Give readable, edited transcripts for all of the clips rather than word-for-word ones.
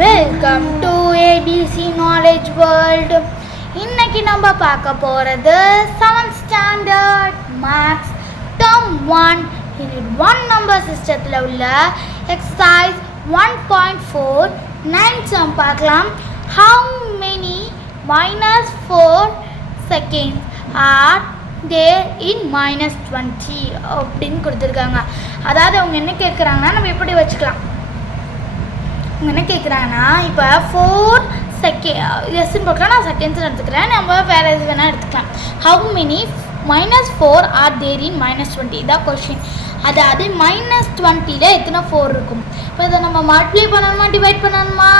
Welcome to ABC knowledge world. இன்னைக்கு நம்ம பார்க்க போகிறது 7th standard maths term 1 unit 1 number சிஸ்டத்தில் உள்ள எக்ஸசைஸ் 1.4 9 சம் பார்க்கலாம். How many -4 seconds are there in -20 அப்படின்னு கொடுத்துருக்காங்க. அதாவது அவங்க என்ன கேட்குறாங்கன்னா நம்ம எப்படி வச்சுக்கலாம். அவங்க என்ன கேட்குறாங்கன்னா இப்போ 4 செகண்ட் எஸ்ன்னு போட்டுக்கலாம், நான் செகண்ட்ஸ் எடுத்துக்கிறேன், நம்ம வேறு எது வேணால் எடுத்துக்கலாம். ஹவு மெனி -4 ஆர் தேர் இன் -20 இதான் கொஷின். அதாவது -20ல் எத்தனை 4 இருக்கும். இப்போ இதை நம்ம மல்டிப்ளை பண்ணணுமா டிவைட் பண்ணணுமா?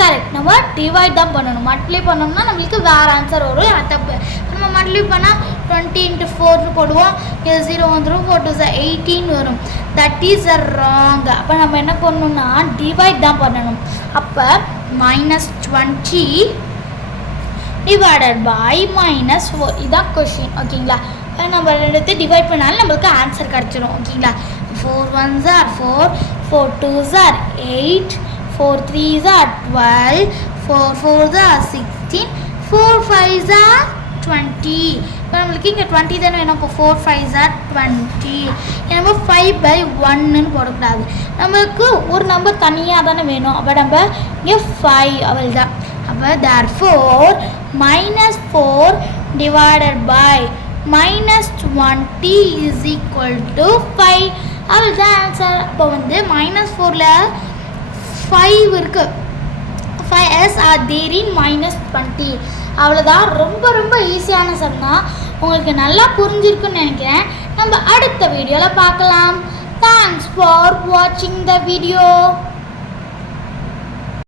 கரெக்ட், நம்ம டிவைட் தான் பண்ணணும். மல்டிப்ளை பண்ணோம்னா நம்மளுக்கு வேறு ஆன்சர் வரும். தப்பு. நம்ம மல்டிப்ளை பண்ணால் 20 × 4 போடுவோம், இது 0 வந்துடும், 4 2 18 வரும். That is a wrong. அப்போ நம்ம என்ன பண்ணணும்னா டிவைட் தான் பண்ணணும். அப்போ -20 டிவைடட் பை -4 இதான் கொஷின். ஓகேங்களா? நம்ம ரெண்டு டிவைட் பண்ணாலும் நம்மளுக்கு ஆன்சர் கிடச்சிடும். ஓகேங்களா? 4 1s are 4, 4 2s are 8, 4 3s are 12, 4 4s are 16, 4 5s are 20. இப்போ நம்மளுக்கு இங்கே 20 தானே வேணும். இப்போ 4 5s are 20. நம்ம 5/1ன்னு போடக்கூடாது. நம்மளுக்கு ஒரு நம்பர் தனியாக தானே வேணும். அப்போ நம்ம இங்கே 5 அவள் தான். அப்போ therefore -4 divided by -20 is equal to 5. அவள் தான் ஆன்சர். அப்போ வந்து -4ல் 5 இருக்கு. 5s are there in -20. அவ்வளோதான். ரொம்ப ரொம்ப ஈஸியான சம்னா உங்களுக்கு நல்லா புரிஞ்சிருக்குன்னு நினைக்கிறேன். நம்ம அடுத்த வீடியோவில் பார்க்கலாம். தேங்க்ஸ் ஃபார் வாட்சிங் த வீடியோ.